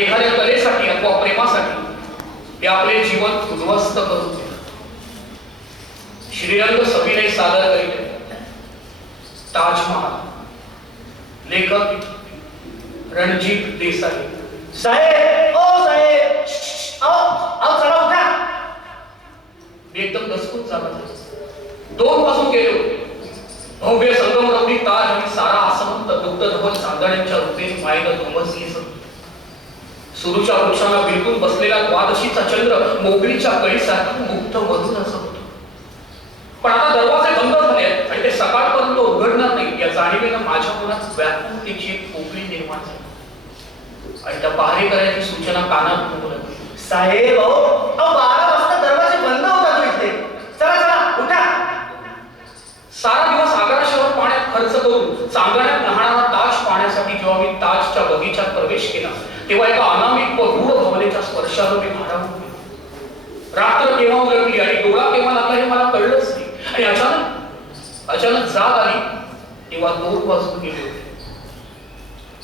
एखाद्या कलेसाठी अथवा प्रेमासाठी ते आपले जीवन उद्ध्वस्त करून देतात. श्रीरंग सविनय सादर करीत ताजमहाल लेखक रणजित देसाई. साहेब ओ साहेब आओ आओ चला उठा. मी एकदम दसकूत झाला दोन पासून गेले होते. भव्य संगमरवणी ताज आणि सारा आसमंत दुग्ध धवल चांदण्यांच्या रूपे मायेनं धुमसली सुरूच्या वृक्षाला बिलकुल बसलेला द्वादशीचा चंद्र मोगरीच्या कळीसारखा मुक्त मधून असं होतं. पण आता दरवाजे बंद झाले आणि ते सकाळपर्यंत उघडणार नाही. या जाणीवेनं माझ्या मनात व्याकुलतेची एक पोकळी निर्माण झाली. आणि त्या पहारेकऱ्याची सूचना कानात लागली. साहेब बारा वाजता दरवाजे बंद होतात इथे. चला चला उठा. सारा दिवस आकाशावर पाण्यात खर्च करून चांगण्यात न्हाणारा ताज पाण्यासाठी जेव्हा मी ताजच्या बगीच्यात प्रवेश केला तेव्हा एका अनामिक व रूढ भावनेच्या स्पर्शानं मी भारावून गेलो. रात्र केव्हा उलटली आणि डोळा केव्हा लागला हे मला कळलंच नाही. आणि अचानक अचानक जाग आली. तेव्हा दोन वाजून गेले होते.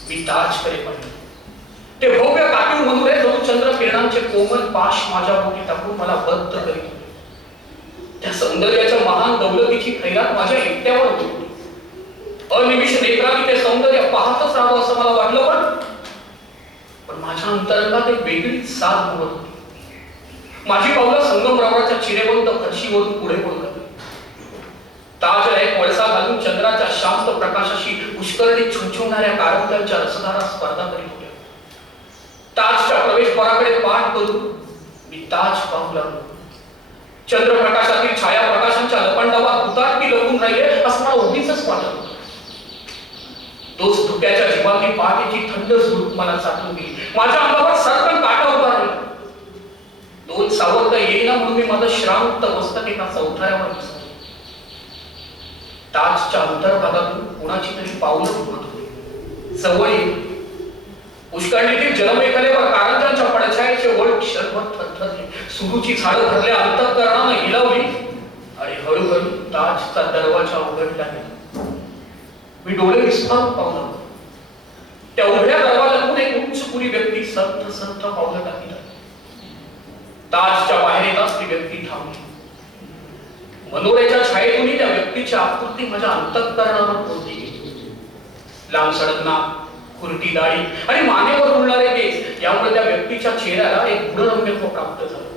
मी ताजकडे पाहिले ते भव्य काटून मधुरे जणू चंद्र किरणांचे कोमल पाश माझ्या बोटी टाकून मला बद्ध करीत होते. त्या सौंदर्याच्या महान दौलतीची खैरात माझ्या एकट्यावर होती. अनिमिष नेत्राने ते सौंदर्य पाहतच राहावं असं मला वाटलं पण पण माझ्या अंतरंगात एक वेगळीच साथ बोलत होती माझी पावलं संगमरवराच्या चिरेबंद फरशीवरून पुढे पुढे ताजला एक वळसा घालून चंद्राच्या शांत प्रकाशाशी पुष्करणी छुंछुणाऱ्या कारंत्यांच्या रसधारा स्पर्धा करीत होत्या. ताजच्या प्रवेशद्वाराकडे पाठ करून मी ताज पाहू लागलो. चंद्रप्रकाशातील छाया प्रकाशांच्या लपंडावात हुताटकी लपून राहिले असं मला उगीच वाटत होतं. तोच धुक्याच्या जीवातली पहाटेची थंड स्वरूप मला साठवून गेली माझ्या अंगावर सरकन काटा उभा राहिला. दोन सावंत येईना म्हणून मी माझं श्रांत मस्तक एका चौथऱ्यावर बसलो ताजच्या अंतर्भागातून कोणाची तरी पावलं उभत होती. जवळ येईल जलमेखलेवर कारंजांच्या पडछायाचे वळ क्षणभर थरथरले. सुरूची झाडं भरल्या अंतकरणानं हिलावली आणि हळूहळू ताजचा दरवाजा उघडला गेला. मी डोळे विस्फारून पावलं त्या उघड्या दरवाजातून एक उंचपुरी व्यक्ती संत संत पावलं टाकली ताजच्या बाहेर येताच ती व्यक्ती थांबली. मनोरेच्या छायेतून त्या व्यक्तीची आकृती माझ्या अंतकरणावर पोहोचली. लांब सडक नाक दाढी आणि मानेवर उडणारे केस यामुळे त्या व्यक्तीच्या चेहऱ्याला एक गुणरम्यत्व प्राप्त झालं.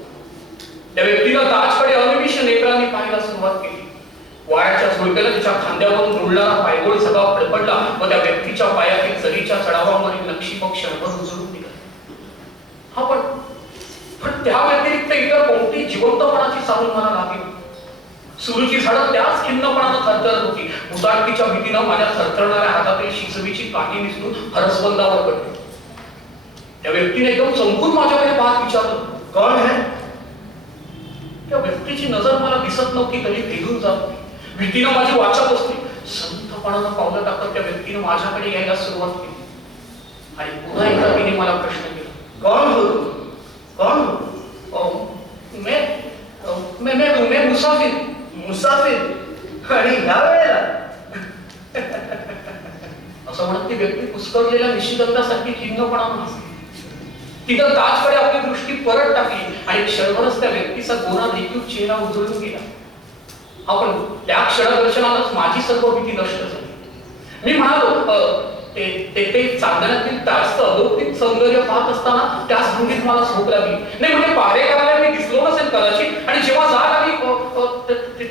त्या व्यक्तीला ताजकडे अनिमिष नेत्रांनी पाहायला सुरुवात केली. वायाच्या झुळक्याला तिच्या खांद्यावरून रुळणारा पायगोळी सगळा फडफडला व त्या व्यक्तीच्या पायातील जरीच्या चढावावरील नक्षी क्षणभर उजळून निघाला. हा पण पण त्या व्यतिरिक्त इतर कोणती जिवंतपणाची सावल मला लागेल. सुरूची झाडं त्याच खिन्नपणानं थरथरत होती. उदाटकीच्या भीतीनं माझ्या थरथरणाऱ्या हातातील शिसवीची काठी विसरून हरसबंदावर पडली. त्या व्यक्तीने एकदम चमकून माझ्याकडे पाहत विचारलं कळ है? त्या व्यक्तीची नजर मला दिसत नव्हती तरी भेदून जात होती. भीतीनं माझी वाचत असते संतपणानं पावलं टाकत त्या व्यक्तीनं माझ्याकडे यायला सुरुवात केली. आणि पुन्हा एकदा तिने मला प्रश्न केला. कोण हो कोण हो अं, मैं मैं मैं मैं मुसाफिर. मुसाफिर? आणि ह्या वेळेला? असं म्हणत ती व्यक्ती पुष्कळलेल्या निशिगंधासारखी खिन्नपणा हसली. तिथं ताजकडे आपली दृष्टी परत टाकली आणि क्षणभरच त्या व्यक्तीचा गोरा देखील चेहरा उजळून गेला. आपण त्या क्षणदर्शनालाच माझी सर्व भीती नष्ट झाली. मी म्हणालो "अ, ते ते ते चांदण्यातील त्याच अलौकिक सौंदर्य पाहत असताना त्याच भूमीत मला झोप लागली. नाही म्हणजे पारे करायला मी दिसलो नसेल कदाचित आणि जेव्हा जाग आली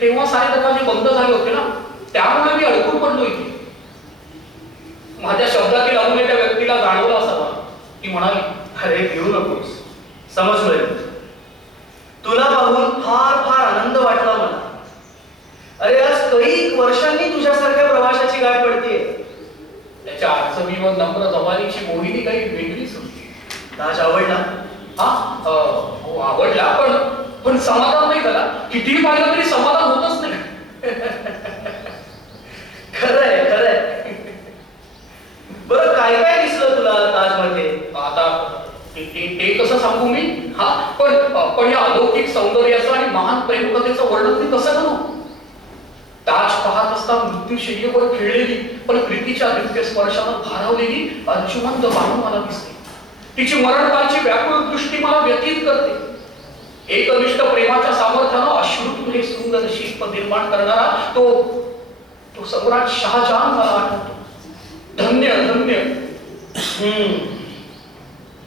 तेव्हा सारे दरवाजे बंद झाले होते ना? त्यामुळे मी अडकून पडलो इथे. माझ्या शब्दातील अनुभव त्या व्यक्तीला जाणवला असावा ती म्हणाली अरे घेऊ नकोस. समजलंय. तुला पाहून फार फार आनंद वाटला मला अरे आज कैक वर्षांनी तुझ्यासारख्या गाठ पडतीये त्याच्या अडचणी व नम्र जबानीची मोहिनी काही वेगळीच होती. ताज आवडला? हा हो आवडला पण पण समाधान नाही झाला. कितीही पाहिलं तरी समाधान होतच नाही. खरंय खरंय. बरं काय काय दिसलं तुला ताजमध्ये आता ते- ते ते कसं सांगू मी? हा पण पण या अलौकिक सौंदर्याचं आणि महान प्रेमकथेचं वर्णन मी कसं करू? ताज पाहत असता मृत्यू शय्येवर खेळलेली पण प्रीतीच्या दिव्य स्पर्शानं भारावलेली अंशुमंत बाणू मला दिसते. तिची मरणकाळची व्याकुळ दृष्टी मला व्यतीत करते. एकनिष्ठ प्रेमाच्या सामर्थ्यानं अश्रुतून हे सुंदर शिल्प निर्माण करणारा तो तो सम्राट शहाजहान मला आठवतो. धन्य धन्य. हम्म.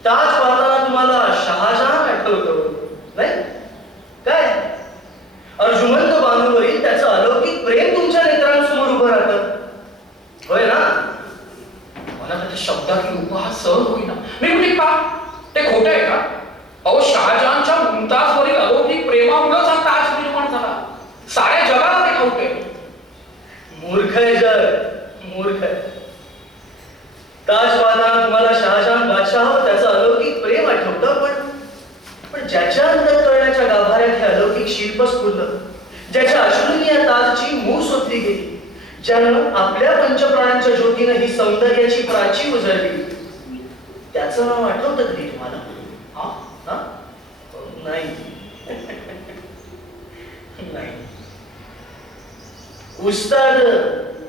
ताज पाहताना तुम्हाला शहाजहान आठवतो नाही काय अर्जुमंत बांधूवरील त्याचं अलौकिक प्रेम तुमच्या नेत्रांसमोर उभं राहतं होय ना मला त्याच्या शब्दातली उपहास सहन होईना. मी म्हणजे का? ते खोटं आहे का? अहो शहाजहानच्या मुमताजवरील अलौकिक प्रेमामुळेच हा ताज निर्माण झाला. साऱ्या जगाला ते ठाऊक आहे. मूर्ख आहे जग मूर्ख आहे. ताज तुम्हाला शहाजहान बादशाह त्याचं अलौकिक प्रेम आठवतं पण पण ज्याच्या करण्याच्या गाभाऱ्यात हे अलौकिक शिल्प स्फुरलं ज्याच्या अश्रुनी या ताजची मूळ सोपली गेली. ज्यानं आपल्या पंचप्राणांच्या ज्योतीनं ही सौंदर्याची प्राची उजळली. त्याचं नाव आठवत कधी तुम्हाला? हा? नाही. उस्ताद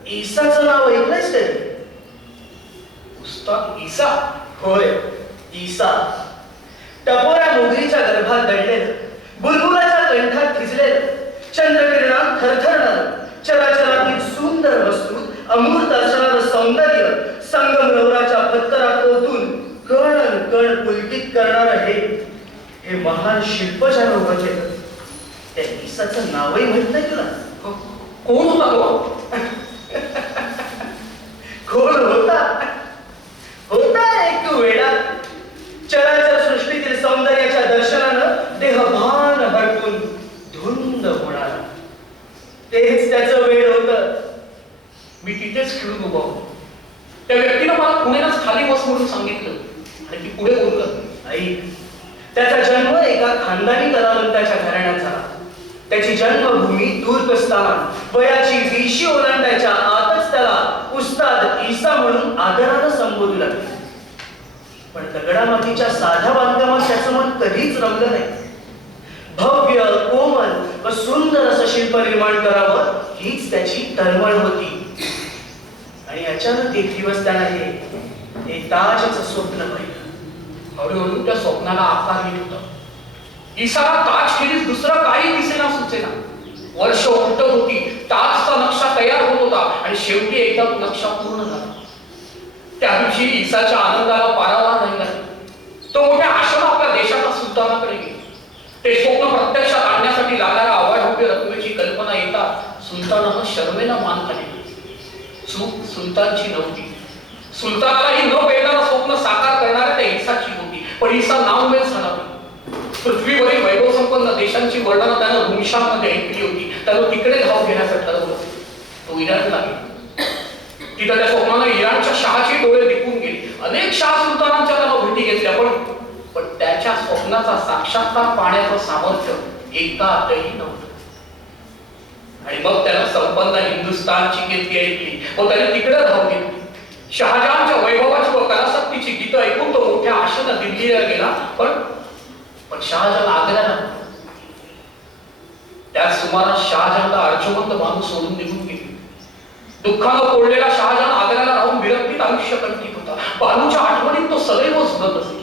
ईसाचं नाव ऐकलंयस तरी? उस्ताद ईसा? होय ईसा. टपोऱ्या मोगरीच्या गर्भात दडलेलं बुलबुलाच्या कंठात थिजलेलं चंद्रकिरणात थरथरणार चराचरातील सुंदर वस्तू अमूर्त असणारं सौंदर्य संगमरवराच्या पत्तरात ओतून कण कण पुलकित करणार हे हे महान शिल्प ज्यानं त्या ईसाचं नावही माहीत नाही तुला? हो. कोण होता तो? कोण होता? होता एक वेळा. चराचर सृष्टीतील सौंदर्याच्या दर्शन तेच त्याचं वेळ होत. मी तिथेच खेळून उभा होतो. त्या व्यक्तीनं मला पुण्यालाच खाली बस म्हणून सांगितलं. आणि ती पुढे बोललं आई त्याचा जन्म एका खानदानी कलावंताच्या घराण्यात झाला. त्याची जन्मभूमी तुर्कस्तान वयाची विशी ओलांडायच्या आतच त्याला उस्ताद ईसा म्हणून आदरानं संबोधू लागले. पण दगडामातीच्या साध्या बांधकामात त्याचं मन कधीच रमलं नाही. भव्य कोमल व सुंदर असं शिल्प निर्माण करावं हीच त्याची तळमळ होती. आणि अचानक एक दिवस त्याला हे हे ताजचं स्वप्न पाहिलं. हळूहळू त्या स्वप्नाला आकार येत होता. ईसाला ताज खेरीज दुसरं काही दिसेना सुचेना. वर्ष उलट होती ताजचा नक्षा तयार होत होता आणि शेवटी एकदा नक्षा पूर्ण झाला. त्या दिवशी ईसाच्या आनंदाला पारावा राहिला नाही. तो मोठ्या आशेनं आपल्या देशाच्या सुलतानाकडे गेला ते स्वप्न प्रत्यक्षात आणण्यासाठी भव्य रकमेची कल्पना येता सुलतानानं शर्मेला मान खाली. चूक सुलतानची नव्हती. सुलतानालाही न पेटणारं स्वप्न साकार करणाऱ्या त्या इसाची होती. पण इसा नावमेल झाला. पृथ्वीवरील वैभव संपन्न देशांची वर्णनं त्यानं भूमिशांमध्ये ऐकली होती. त्यानं तिकडे धाव घेण्यासाठी ठरवलं तो इराणला गेला तिथं त्या स्वप्नानं इराणच्या शहाचे डोळे दिपून गेले. अनेक शाह सुलतानांच्या त्यानं भेटी घेतल्या पण पण त्याच्या स्वप्नाचा साक्षात्कार पाहण्याचं सामर्थ्य एकातही नव्हतं. आणि मग त्यानं संपन्न हिंदुस्थानची कीर्ती ऐकली. व त्याने तिकडे धाव घेतली. शहाजहानच्या वैभवाची व कलाशक्तीची गीतं ऐकून तो मोठ्या आशेनं दिल्लीला गेला. पण पण शहाजहान आग्र्याला त्या सुमारास शहाजहानला अर्जुमंत बांधू सोडून निघून गेले. दुःखानं पोळलेला शहाजहान आग्र्याला राहून विरक्तीत आयुष्य कंटित होता. बानूच्या आठवणीत तो सदैव झुरत असे.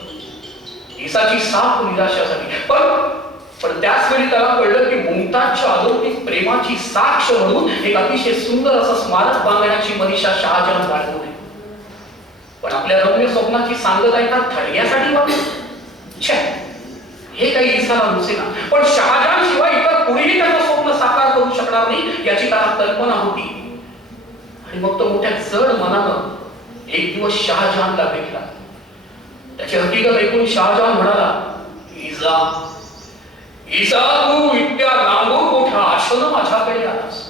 ईसाची साफ निराशा झाली. पण पण त्याच वेळी त्याला कळलं की मुमताजच्या अलौकिक प्रेमाची साक्ष म्हणून एक अतिशय सुंदर असं स्मारक बांधण्याची मनीषा शहाजहान बाळगून आहे पण आपल्या रम्य स्वप्नाची सांगता एका थडग्यासाठी बांधली छे. हे काही ईसाला रुचेना. पण शहाजहान शिवाय इतर कुणीही त्याचं स्वप्न साकार करू शकणार नाही याची त्याला कल्पना होती. आणि मग तो मोठ्या जड मनानं एक दिवस शहाजहानला भेटला. त्याची हकीकत ऐकून शहाजहान म्हणाला इजा इजा तू इतक्या लांबून मोठ्या आशेनं माझ्याकडे आलास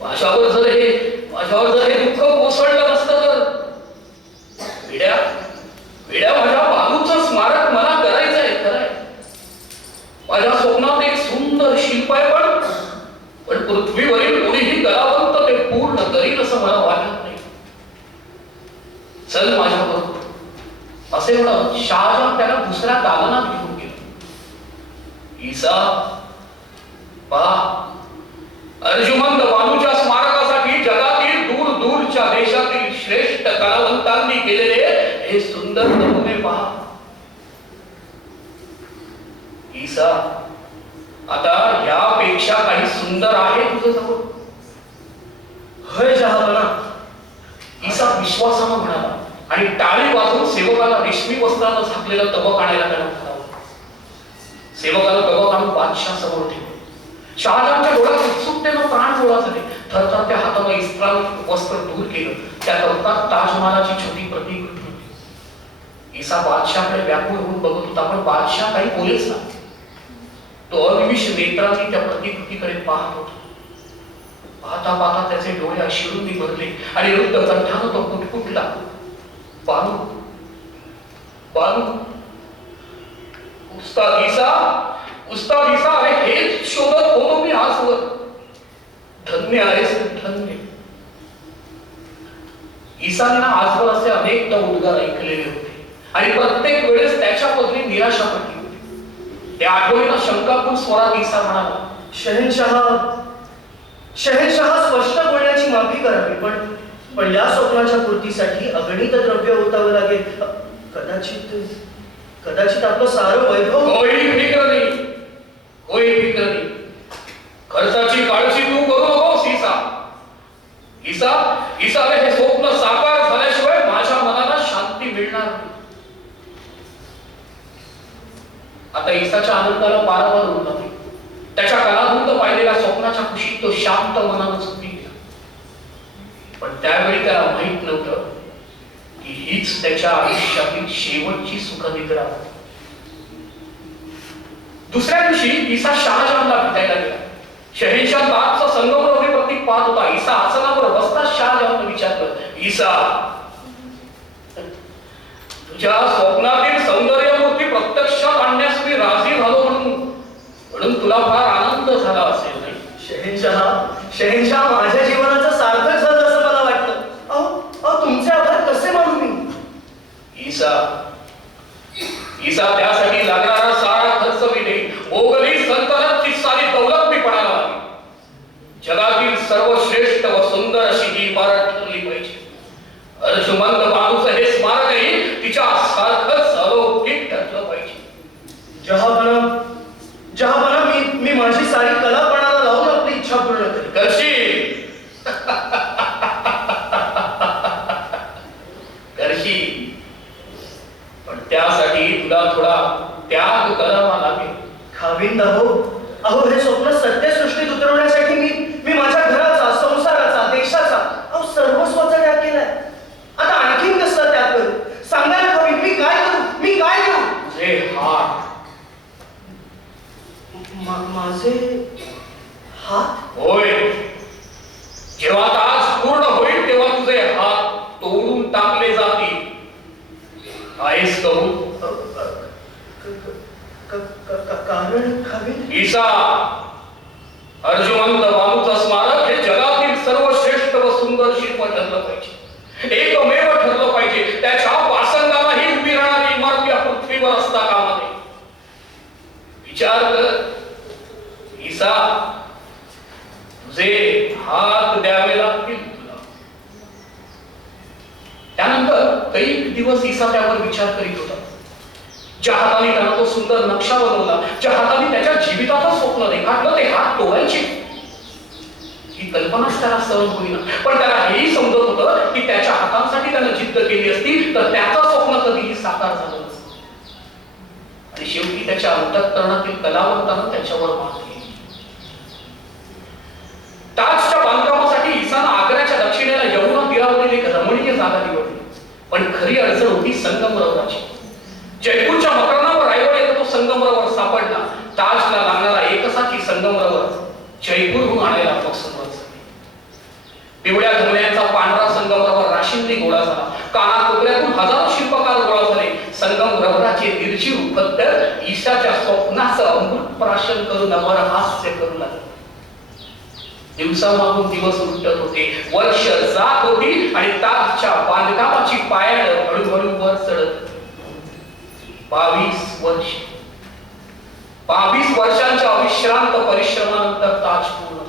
माझ्यावर जर हे माझ्यावर जर हे दुःख कोसळलं नसतं तर विड्या विड्या माझ्या बालूचं स्मारक मला करायचं आहे खरं आहे माझ्या स्वप्नात एक सुंदर शिल्प आहे पण पण पृथ्वीवरील कोणीही कलावंत ते पूर्ण करील असं मला वाटत नाही चल माझ्याबरोबर असे म्हणत शहाजहान त्याला दुसऱ्या दालनात घेऊन गेला ईसा पहा अर्जुमंत बानूच्या स्मारकासाठी जगातील दूर दूरच्या देशातील श्रेष्ठ कलावंतांनी केलेले हे सुंदर सुंदर नमुने पहा ईसा आता यापेक्षा काही सुंदर आहे तुझं जवळ हय जहापना ईसा विश्वासानं म्हणाला आणि टाळी वाजून सेवकाला रेशमी वस्त्रानं झाकलेलं तबक आणायला त्याला सेवकाला तबक आणून बादशाह समोर ठेवलं. शहाजहानच्या डोळ्यात उत्सुकतेनं प्राण गोळा झाले थरथर त्या हातानं इस्त्रानं वस्त्र दूर केलं. त्या कवतात ताजमहालाची छोटी प्रतिकृती होती ईसा बादशाहकडे व्याकुळ होऊन बघत होता पण बादशाह काही बोलेच ना. तो अनिमिष नेत्रांनी त्या प्रतिकृतीकडे पाहत होता. पाहता पाहता त्याचे डोळे अशिरून भरले आणि वृद्ध कंठानं तो कुटकुटला. बानू बानू उस्ताद ईसा उस्ताद ईसा अरे हेच शोधत होतो मी आजवर धन्य आहेस धन्य. ईसाने ना आजवर असे अनेकदा उद्गार ऐकलेले होते. आणि प्रत्येक वेळेस त्याच्या पदरी निराशा पडली होती. त्या आठवणीनं शंकापूर स्वरात ईसा म्हणाला शहेनशहा शहेनशहा स्पष्ट बोलण्याची माफी करावी पण पण या स्वप्नाच्या पूर्तीसाठी अगणित द्रव्य ओतावं लागेल. कदाचित कदाचित आपलं सारं वैभव होई फिकर नाही होई फिकर नाही खर्चाची काळजी तू करू नको सीसा. ईसा ईसा रे हे स्वप्न साकार झाल्याशिवाय माझ्या मनाला शांती मिळणार आता ईसाच्या आनंदाला पारावर होत नाही त्याच्या कालाधूत पाहिलेल्या स्वप्नाच्या खुशीत तो शांत मनानं पण त्यावेळी त्याला माहीत नव्हतं की हीच त्याच्या आयुष्यातील शेवटची सुखनिद्रा होती. दुसऱ्या दिवशी ईसा शहाजहानला भेटायला गेला. शहेनशाह ताजचा संगमरवरी प्रतीक पाहत होता. ईसा आसनावर बसता शहाजहान विचारलं ईसा तुझ्या स्वप्नातील सौंदर्य मूर्ती प्रत्यक्षात आणण्यास मी राजी झालो म्हणून म्हणून तुला फार आनंद झाला असेल शहेनशाह शहेनशाह माझ्या जीवनाचं सार्थक झालं असं मला वाटतं अहो अहो तुमचे आभार कसे मानू मी ईसा. ईसा त्यासाठी लागणारा सारा खर्च मी देईन मोगली सल्तनतची सारी दौलत मी पणाला. जगातील सर्वश्रेष्ठ व सुंदर अशी ही इमारत ठरली पाहिजे. अर्जुमंत बाबूचं हे स्मारकही तिच्या सारखंच अलौकिक ठरलं पाहिजे. जहापना जहापना मी मी माझी सारी कलापणाला लावून आपली इच्छा पूर्ण करेन करशील? करशील. पण त्यासाठी तुला थोडा त्याग करावा लागेल. खाविंद हो अहो हे स्वप्न सत्यसृष्टीत उतरवण्यास मी मी माझ्या घराचा संसाराचा देशाचा अहो सर्वस्वाचा त्याग केलाय आता आणखीन कसला त्याग करू सांगायला हवी मी काय करू मी काय करू तुझे हात मा- माझे हात होय जेव्हा ताज पूर्ण होईल तेव्हा तुझे हात तोडून टाकले जातील आहेस कबूल अ, अ, क- क- क- क- कारण तिचा ईसा अर्जुमंत स्मारक हे जगातील सर्वश्रेष्ठ व सुंदर शिल्प ठरलं पाहिजे. एकमेव ठरलं पाहिजे. त्याच्या पासंगालाही उभी राहणारी इमारत या पृथ्वीवर असता कामा नये. विचार कर ईसा तुझे हात द्यावे लागतील तुला. त्यानंतर कैक दिवस ईसा त्यावर विचार करीत होता. ज्या हाताने त्याला तो सुंदर नक्षा बनवला ज्या हाताने त्याच्या जीविताचं स्वप्न रेखाटलं ते हात तोडायचे ही कल्पनाच त्याला सहन होईना. पण त्याला हेही समजत होतं की त्याच्या हातांसाठी त्यानं जिद्द केली असती तर त्याचं स्वप्न कधीही साकार झालं नसतं. आणि शेवटी त्याच्या अंतःकरणातील कलावंतानं त्याच्यावर मात केली. ताजच्या बांधकामासाठी ईसानं आग्र्याच्या दक्षिणेला यमुना तीरावरील एक रमणीय जागा निवडली. पण खरी अडचण होती संगमरवराची. जयपूरच्या मकरानावर रायगड येथे तो संगमरवर सापडला. ताजला लागणारा एकसाची संगमरवर जयपूरहून आणायला मग सुरुवात झाली पिवळ्या धुण्याचा पांढरा संगमरावर राशींनी गोळा झाला. कानाकोपऱ्यातून हजारो शिल्पकार गोळा झाले. संगमरवराचे निर्जीव पत्तर ईशाच्या स्वप्नाचं अमृत प्राशन करून अमर हास्य करू लागले. दिवसामागून दिवस उलटत होते. वर्ष जात होती आणि ताजच्या बांधकामाची पायळ हळूहळू वर चढत होती. बावीस वर्ष. बावीस वर्षांच्या अविश्रांत परिश्रमानंतर ताज पूर्ण.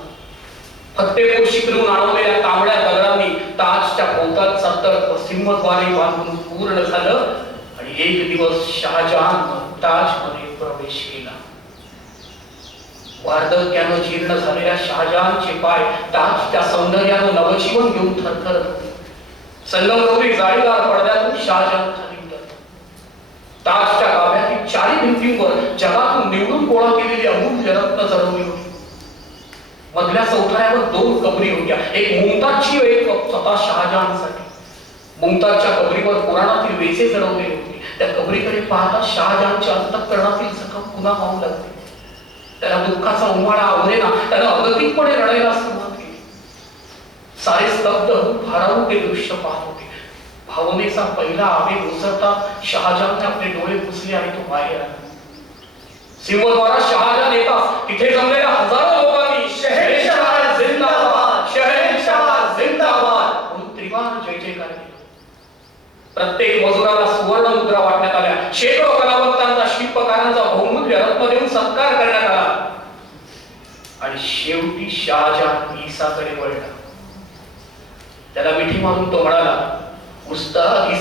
फत्तेपूर शिकलून आणवलेल्या तांबड्या दगडांनी ताजच्या पोतात सतत सिंहद्वारे बांधून पूर्ण झालं आणि एक दिवस शहाजहान ताजमध्ये प्रवेश केला. वार्धक्यानं जीर्ण झालेल्या शहाजहानचे पाय ताजच्या सौंदर्यानं नवजीवन घेऊन थरथरत होते. संगमरवरी जाळीदार पडद्यातून शहाजहान खाली ताजच्या गाभ्यातील चारी भिंतींवर जगातून निवडून गोळा केलेली अमूल्य रत्न जडवली होती. मधल्या चौथऱ्यावर दोन कबरी होत्या. एक मुमताजची एक स्वतः शहाजहानसाठी. मुमताजच्या कबरीवर पुराणातील वेचे जडवलेले होते. त्या कबरीकडे पाहता शहाजहानच्या अंतकरणातील जखम पुन्हा पाहू लागते त्याला दुःखाचा उन्हाळा आवरेना त्याला अगतिकपणे रडायला सुरुवात केली. सारे स्तब्ध भारावून ते दृश्य पाहत होते. भावनेचा पहिला आवेग उसरता शहाजहानने आपले डोळे पुसले आणि तो बाहेर आला. सिंहद्वारा शहाजहान येतात. तिथे जमलेल्या हजारो लोकांनी शहेनशाह जिंदाबाद, शहेनशाह जिंदाबाद. म्हणून त्रिवार जय जयकार प्रत्येक मजुराला सुवर्ण मुद्रा वाटण्यात आल्या. शेकडो कलावंतांचा शिल्पकारांचा बहुमूल्य रत्न देऊन सत्कार करण्यात आला. आणि शेवटी शहाजहान ईसाकडे वळला. त्याला मिठी मारून तो म्हणाला उस्ताद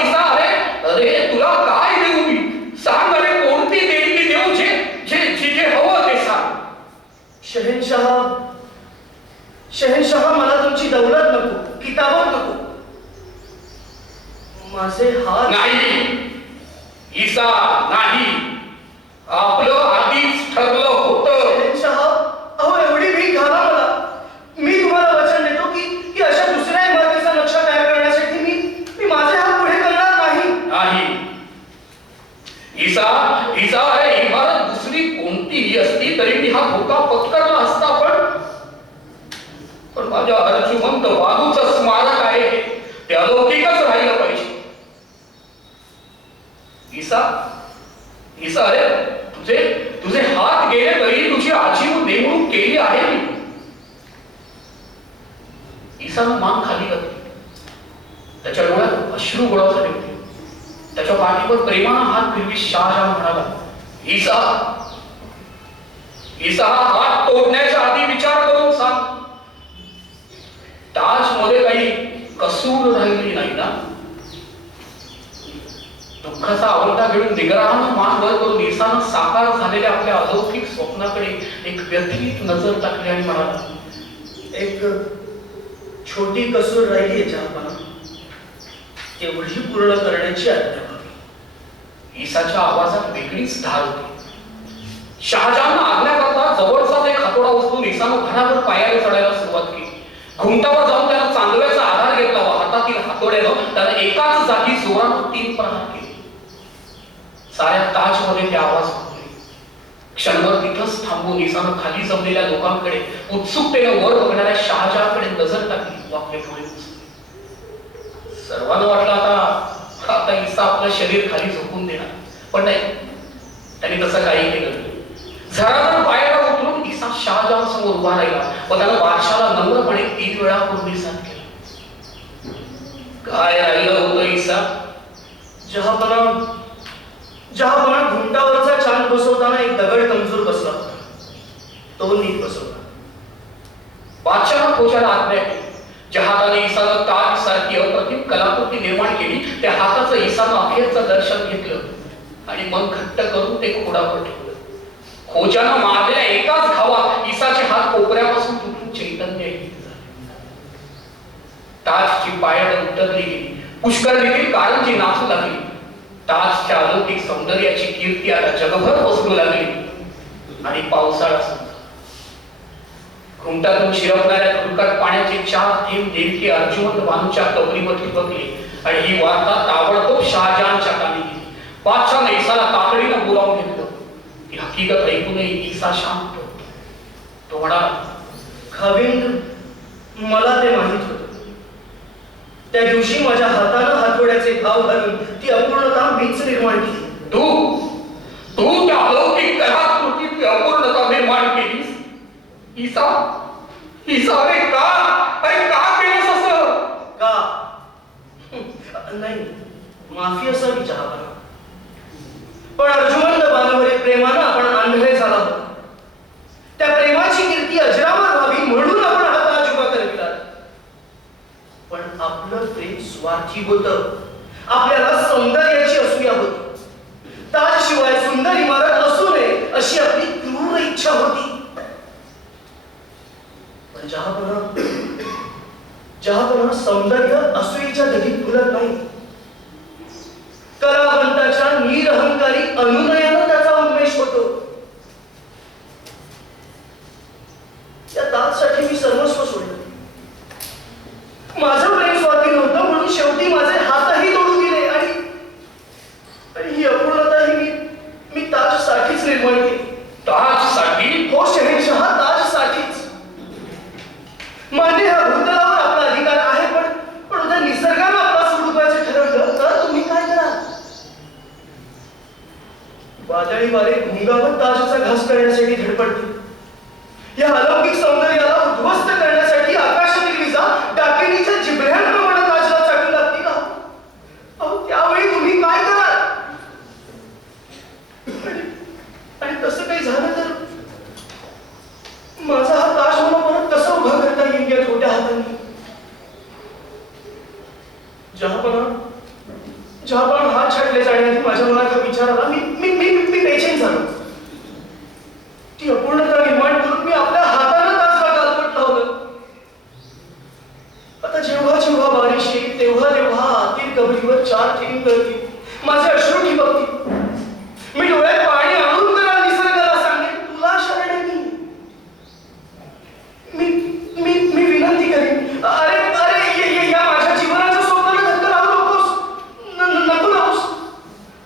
ईसा अरे अरे तुला काय देऊ मी? सांग अरे कोणती देणगी देऊ जे जे जे जे हवं ते सांग. शहेनशाह शहेनशाह मला तुमची दौलत नको किताबत नको. माझे हात नाही. ईसा नाही. आपलं आधीच ठरलं होतं शहेनशाह अहो एवढी भीक घाला मला मी तुम्हाला वचन देतो की की अशा दुसऱ्या इमारतीचा नक्षा तयार करण्यासाठी मी मी माझे हात पुढे करणार नाही नाही ईसा ईसा अरे इमारत दुसरी कोणतीही असती तरी मी हा धोका पत्करला असता पण पण माझ्या अर्जुमंत वादूचं स्मारक आहे. ते अलौकिकच राहिलं पाहिजे. ईसा ईसा अरे तुझे तुझे हात गेले तरी तुझी आजीव नेमणूक केली आहे. मी ईसानं मान खाली घातली. त्याच्या डोळ्यात अश्रू गोळा झाले होते. त्याच्या पाठीवर प्रेमानं हात फिरवी शहाजहान म्हणाला ईसा इसा हा हात तोडण्याच्या आधी विचार करून सांग. ताजमध्ये काही कसूर राहिली नाही ना? दुःखाचा आवडता घेऊन निग्रहानं मान वर करून ईसानं साकार झालेल्या आपल्या अलौकिक स्वप्नाकडे एक व्यथित नजर टाकली आणि म्हणाला एक छोटी कसूर राहिली याच्या मला. तेवढी पूर्ण करण्याची आज्ञा ईसाच्या आवाजात वेगळीच धार होती. शहाजहाननं आज्ञा करता जवळचाच एक हातोडा उचलून ईसानं पायाने चढायला सुरुवात केली. घुमटावर जाऊन त्याला चांदव्याचा आधार घेतला व हातातील हातोड्यानं त्याला एकाच जागी जोरानं तीन प्रहार केले. साऱ्या ताजमध्ये ते आवाज क्षणभर तिथंच थांबून ईसानं खाली जमलेल्या लोकांकडे उत्सुकतेने वर बघणाऱ्या शहाजहाकडे नजर टाकली व आपले डोळे सर्वांना वाटलं आता आता इसा आपलं शरीर खाली झोपून देणार. पण नाही त्यांनी तसं काही केलं नाही. झराझर पायाला उतरून ईसा शहाजहान समोर उभा राहिला. व त्यानं बादशाला नम्रपणे तीन वेळा पूर्णीसात केला. काय राहिलं होतं इसा? जहापणा जहापणा घुमटावरचा चांद बसवताना एक दगड कमजोर बसला होता. तो नीट बसवला. बादशाह खोजाला आज्ञा केली ज्या हाताने ईसानं ताज सारखी अप्रतिम कलाकृती निर्माण केली. त्या हाताचं इसानं अखेरचं दर्शन घेतलं. आणि मन घट्ट करून ते खोडावर ठेवलं. खोजानं मारलेल्या एकाच खावा ईसाचे हात कोपऱ्यापासून तुटून चैतन्य झाले ताजची पायड उतरली गेली. पुष्कर देखील कारंजी नाचू लागली. ताजच्या अलौकिक सौंदर्याची कीर्ती आता जगभर पसरू लागली. आणि पावसाळा खुंटातून शिरपणाऱ्या धुडकाट पाण्याचे चार थेंब नेमके अर्जुन बानूच्या कबरीवर ठिबकले आणि ही वार्ता ताबडतोब शहाजहानच्या कानी गेली. बादशाह ईसाला तातडीनं बोलावून घेतलं. ती हकीकत ऐकूनही ईसा शांत. तो म्हणाला खाविंद मला ते माहीत होतं. त्या दिवशी माझ्या हातानं हातोड्याचे घाव घालून ती अपूर्णता मीच निर्माण केली. तू तू त्या अलौकिक कलाकृतीची अपूर्णता निर्माण केलीस? ईसा ईसा अरे का? अरे का केलंस असं? का? नाही माफी असावी चहापणा पण अर्जुमंद बांधवरी प्रेमानं आपण आंधळे झाला. त्या प्रेमाची कीर्ती अजरावर व्हावी म्हणून आपण हा ताज उभा करविला. पण आपलं प्रेम स्वार्थी होत. आपल्याला सौंदर्याची असूया होती. त्याशिवाय सुंदर इमारत असू नये अशी आपली क्रूर इच्छा होती. पण जहापणा जहापणा सौंदर्य असूईच्या घरी फुलत नाही. कलावंताच्या निरहंकारी अनुनयानं त्याचा उन्मेष होतो. त्या ताजसाठी मी सर्वस्व सोडलं. माझं प्रेम स्वाधीन नव्हतं म्हणून शेवटी माझे हातही तोडून दिले आणि आणि ही अपूर्णता ही मी मी ताजसाठीच निर्माण केली ताजसाठी हो शहेनशहा ताजसाठीच मान्य ह्या भूतलावर आपला अधिकार आहे पण पण उद्या निसर्गानं आपला सोडवायचं ठरवलं तर तुम्ही काय कराल वादळी वारे भुंगावर ताजाचा घास करण्यासाठी धडपडतील या अलौकिक सौंदर्याला उद्ध्वस्त करण्यासाठी आकाशातील विजा डाकिणीच्या जिभऱ्यांप्रमाणे ताजला चाटू लागतील अहो. अहो, त्यावेळी तुम्ही काय कराल आणि आणि तसं काही झालं तर माझा हा ताज मला परत कसा उभा करता येईल या छोट्या हातांनी जहापणा जहापणा हात छाडले जाण्याआधी माझ्या मनात विचार आला. मी मी मी मी बेचैन झालो. ती अपूर्णता निर्माण करून मी आपल्या हातानं ताजला कालपट लावलं आता जेव्हा जेव्हा बारिश येईल तेव्हा तेव्हा आतील कबरीवर चार ठिणी करतील माझे अश्रू ठिबकतील मी डोळ्यात पाणी आणून करा निसर्गाला सांगेन तुला शरण आहे मी मी मी मी विनंती करेन अरे अरे ये- ये- या माझ्या जीवनाच्या स्वप्नाला धक्का लावू नकोस न- न- नको लावूस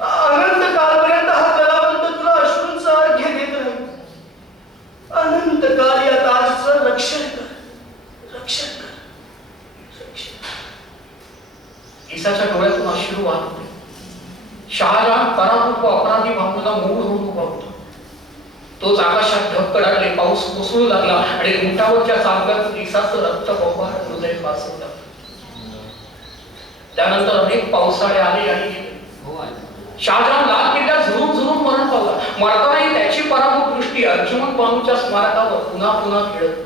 अनंत कालपर्यंत हा कलावंत तुला अश्रूंचा अर्घ्य देत राहील अनंत काल या ताजचं रक्षण कर रक्षण कर रक्षण ईसाच्या डोळ्यातून अश्रू वाहत होते शहाजहान पराभूत व अपराधी भावनेला मूळ होऊन उभा होता तोच आकाशात ढग पाऊस कोसळू लागला आणि उंटावरच्या चांगल्यातून ईसाचं रक्त बोंबार हृदय पासवलं त्यानंतर अनेक पावसाळे आले आणि हो शाहजहान लाल किल्ल्यात झुरून झुरून मरण पावला. मरतानाही त्याची पराभूत दृष्टी अर्जुमन बानूच्या स्मारकावर पुन्हा पुन्हा खेळत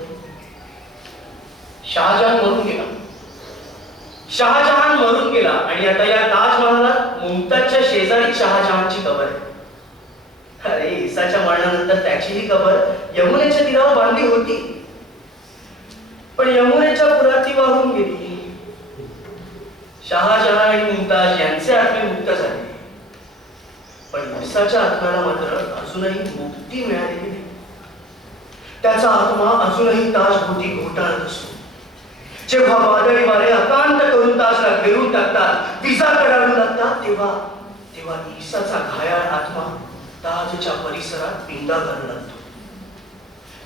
शहाजहान मरून गेला. शहाजहान मरून गेला आणि आता या ताजमहालात मुमताजच्या शेजारी शहाजहानची कबर आहे. अरे ईसाच्या मरणानंतर त्याचीही कबर यमुनेच्या तीरावर बांधली होती. पण यमुनेच्या पुरात ती वाहून गेली. शहाजहा आणि मुमताज यांचे आत्मे मुक्त झाले. पण ईसाच्या आत्म्याला मात्र अजूनही मुक्ती मिळालेली नाही. त्याचा आत्मा अजूनही ताजभोवती घोटाळत असतो. जेव्हा वादळी वारे अकांत करून ताजला घेऊन टाकतात विजा कडाडू लागतात तेव्हा तेव्हा ईसाचा घायाळ आत्मा ताजच्या परिसरात पिंडा करू लागतो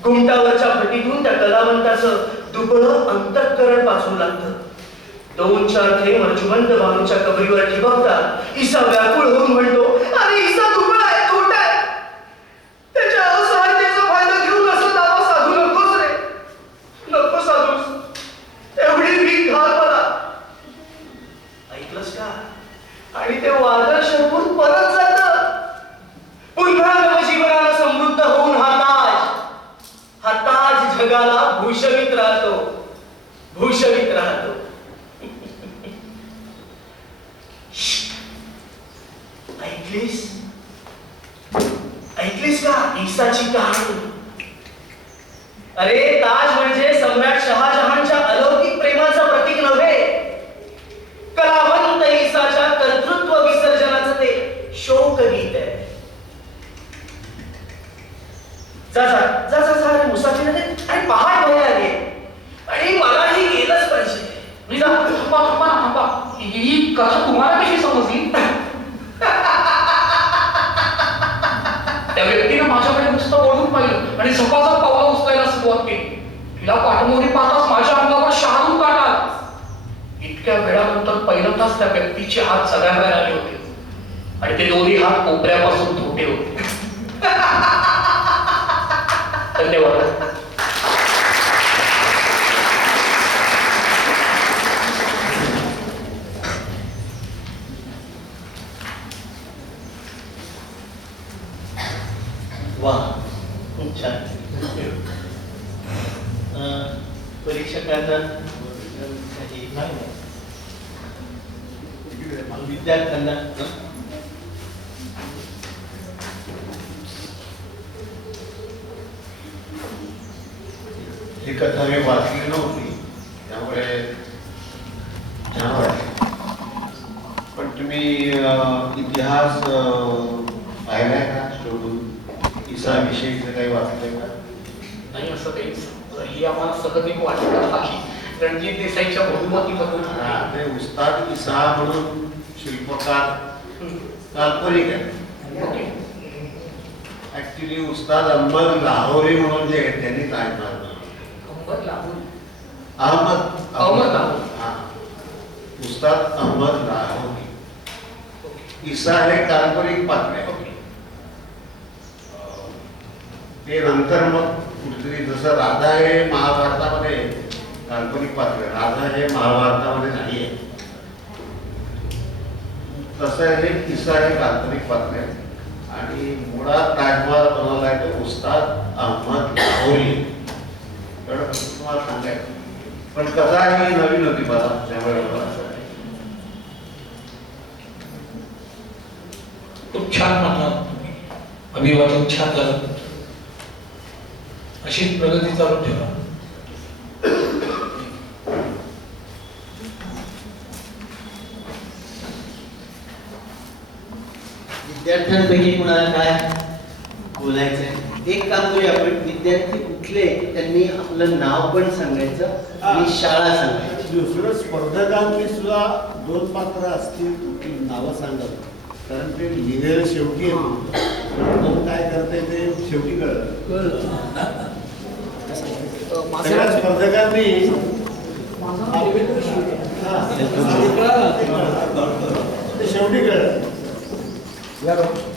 घुमटावरच्या फटीतून त्या कलावंताचं दुबळं अंतःकरण पाचवू लागतं. दोन चार थेंब अर्जुमंत बानूच्या कबरीवर ठिबकतात. ईसा व्याकुळ होऊन म्हणतो अरे ईसा दुबळा आहे खोटा आहे त्याच्या असहायतेचा फायदा घेऊन असं दावा साधू नकोस रे नको साधूस एवढी भीक घाल मला ऐकलंस का आणि ते वादळ शरपून परत जात पुन्हा नवजीवनाला समृद्ध होऊन हा ताज हा ताज जगाला भूषवित राहतो. भूषवित राहतो. ऐकलीस? ऐकलीस का? ईसाची कहाणी. अरे ताज म्हणजे सम्राट शहाजहानच्या अलौकिक प्रेमाचं प्रतीक नव्हे. कलावंत ईसाच्या कर्तृत्व विसर्जनाचं ते शोक गीत आहे. जा जा जा जा जा अरे मुसाफिर रे आणि पहाट व्हायला आली आणि मलाही गेलंच पाहिजे थांबा थांबा ना, थांबा ही कथा तुम्हाला कशी समजली त्या व्यक्तीनं माझ्याकडे नुसतं ओढून पाहिलं आणि सपाचा पावला उचलायला सुरुवात केली तिला पाठमोरी पाहताच माझ्या अंगावर शहारून काटा इतक्या वेळानंतर पहिल्यांदाच त्या व्यक्तीचे हात सगळ्यांना आले होते आणि ते दोन्ही हात कोपऱ्यापासून धोटे होते धन्यवाद वा खूप छान अं, परीक्षकांना काही विद्यार्थ्यांना ही कथा मी वाचली नव्हती त्यामुळे छान वाटली पण तुम्ही अं, इतिहास अं, पाहिलाय का शोधून ईसाविषयीचं काही वाचलंय का नाही असं काहीच ही आम्हाला सहज वाटत नाही रणजित देसाईच्या बहुमतीमधून हा, ते उस्ताद इसा म्हणून शिल्पकार. काल्पनिक आहे. ऍक्च्युली उस्ताद अहमद लाहोरी म्हणून जे आहेत त्यांनी काय अंबर लाहोरी. अहमद अहमद लाहोरी. हा उस्ताद अहमद लाहोरी ईसा हे काल्पनिक पात्र आहे. ते नंतर मग कुठेतरी जसं राधा हे महाभारतामध्ये काल्पनिक पात्र राधा हे महाभारतामध्ये नाही आहे तसं हे किस्सा हे काल्पनिक पात्र आहे आणि मुळात ताजमहाल बनवला आहे तो उस्ताद अहमद लाहोरी. एवढं तुम्हाला सांगाय पण कथा ही नवीन होती मला त्यामुळे मला खूप छान म्हणला तुम्ही. अभिवादन छान झालं. अशीच प्रगती चालू ठेवा. विद्यार्थ्यांपैकी कुणाला काय बोलायचंय? एक काम करूया आपण. विद्यार्थी कुठले त्यांनी आपलं नाव पण सांगायचं आणि शाळा सांगायची. दुसरं स्पर्धकांनी सुद्धा दोन पात्र असतील ती नावं सांगत कारण ते लिहिलेलं शेवटी काय करते ते शेवटी कळत सगळ्या स्पर्धकांनी हा. ते शेवटी